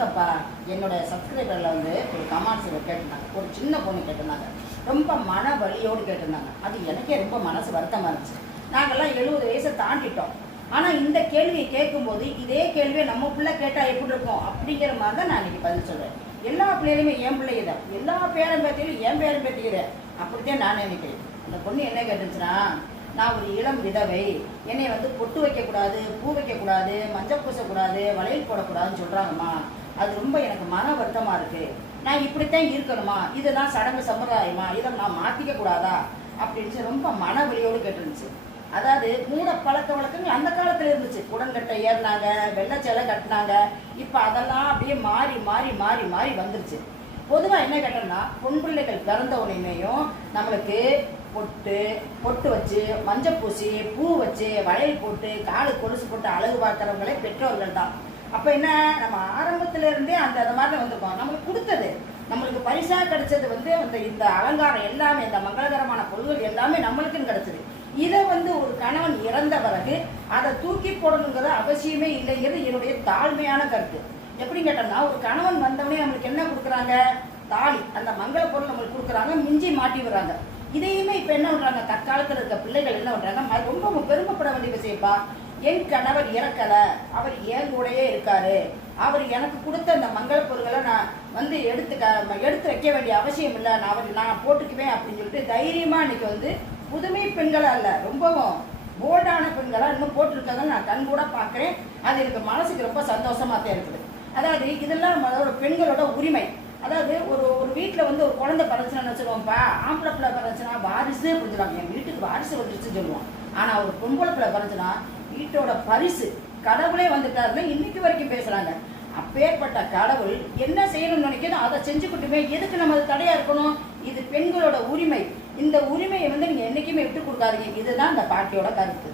வணக்கம்ப்பா. என்னோட சப்ஸ்கிரைபரில் வந்து ஒரு கமெண்ட்ஸில் கேட்டிருந்தாங்க, ஒரு சின்ன பொண்ணு கேட்டிருந்தாங்க, ரொம்ப மன வலியோடு கேட்டிருந்தாங்க. அது எனக்கே ரொம்ப மனசு வருத்தமாக இருந்துச்சு. நாங்கள்லாம் 70 வயசை தாண்டிட்டோம். ஆனால் இந்த கேள்வியை கேட்கும்போது இதே கேள்வியை நம்ம பிள்ளை கேட்டால் எப்படி இருக்கும் அப்படிங்கிற மாதிரி தான் நான் இன்றைக்கி பதில் சொல்கிறேன். எல்லா பிள்ளைகளுமே என் பிள்ளைங்க தான், எல்லா பேரன் பேத்திகளும் என் பேரன் பேத்திக்கிறேன், அப்படித்தான் நான் நினைக்கிறேன். அந்த பொண்ணு என்ன கேட்டுச்சுன்னா, நான் ஒரு இளம் விதவை, என்னை வந்து பொட்டு வைக்கக்கூடாது, பூ வைக்கக்கூடாது, மஞ்சள் பூசக்கூடாது, வளையல் போடக்கூடாதுன்னு சொல்கிறாங்கம்மா. அது ரொம்ப எனக்கு மன வருத்தமாக இருக்குது. நான் இப்படித்தான் இருக்கணுமா, இதுதான் சடங்கு சம்பிரதாயமா, இதை நான் மாற்றிக்க கூடாதா அப்படின்னு ரொம்ப மன வலியோடு கேட்டுருந்துச்சு. அதாவது மூட பழக்க வழக்கங்கள் அந்த காலத்தில் இருந்துச்சு. குடங்கட்டை ஏறினாங்க, வெள்ளச்சேலை கட்டினாங்க. இப்போ அதெல்லாம் அப்படியே மாறி மாறி மாறி மாறி வந்துருச்சு. பொதுவாக என்ன கேட்டோம்னா, பொன் பிள்ளைகள் பிறந்த உடனேயும் நம்மளுக்கு பொட்டு வச்சு, மஞ்சள் பூசி, பூ வச்சு, வளையல் போட்டு, காலு கொலுசு போட்டு அழகு பார்க்குறவங்களே பெற்றோர்கள் தான். அப்போ என்ன, நம்ம ஆரம்பத்திலேருந்தே அந்த மாதிரி வந்திருக்கோம். நம்மளுக்கு கொடுத்தது, நம்மளுக்கு பரிசாக கிடைச்சது வந்து இந்த அலங்காரம் எல்லாமே, இந்த மங்களகரமான பொருள்கள் எல்லாமே நம்மளுக்குன்னு கிடைச்சது. இதை வந்து ஒரு கணவன் இறந்த பிறகு அதை தூக்கி போடணுங்கிறது அவசியமே இல்லைங்கிறது என்னுடைய தாழ்மையான கருத்து. எப்படி கேட்டோம்னா, ஒரு கணவன் வந்தவனே நம்மளுக்கு என்ன கொடுக்குறாங்க, தாலி, அந்த மங்கள பொருள் நம்மளுக்கு கொடுக்குறாங்க, மிஞ்சி மாட்டி விடுறாங்க. இதையுமே இப்போ என்ன பண்ணுறாங்க, தற்காலத்தில் இருக்க பிள்ளைகள் என்ன பண்ணுறாங்க, ரொம்ப பெருமைப்பட வேண்டிய விஷயப்பா, என் கணவர் இறக்கலை, அவர் என் கூடயே இருக்காரு, அவர் எனக்கு கொடுத்த அந்த மங்கள பொருட்களை நான் வந்து எடுத்து வைக்க வேண்டிய அவசியம் இல்லை, நான் போட்டுக்குவேன் அப்படின்னு சொல்லிட்டு தைரியமாக இன்னைக்கு வந்து புதுமை பெண்களாக இல்லை, ரொம்பவும் போல்டான பெண்களாக இன்னும் போட்டிருக்காங்க. நான் கண் கூட பார்க்குறேன். அது எனக்கு மனசுக்கு ரொம்ப சந்தோஷமாக தான் இருக்குது. அதாவது இதெல்லாம் ஒரு பெண்களோட உரிமை. அதாவது ஒரு வீட்டில் வந்து ஒரு குழந்தை பிறந்துச்சுன்னு சொல்லுவோம்ப்பா, ஆம்பளை பிள்ளை பிறந்துச்சுன்னா வாரிசு அப்படின்னு சொல்லுவாங்க, என் வீட்டுக்கு வாரிசு வந்துருச்சுன்னு சொல்லுவோம். ஆனால் ஒரு பொம்பளை பிள்ளை பிறந்துச்சுன்னா வீட்டோட பரிசு, கடவுளே வந்துட்டாருன்னு இன்னைக்கு வரைக்கும் பேசுகிறாங்க. அப்பேற்பட்ட கடவுள் என்ன செய்யணும்னு நினைக்கிறோம் அதை செஞ்சுக்கிட்டுமே எதுக்கு நம்ம அது தடையாக இருக்கணும்? இது பெண்களோட உரிமை. இந்த உரிமையை வந்து நீங்கள் என்றைக்குமே விட்டு கொடுக்காதீங்க. இதுதான் இந்த பாட்டியோட கருத்து.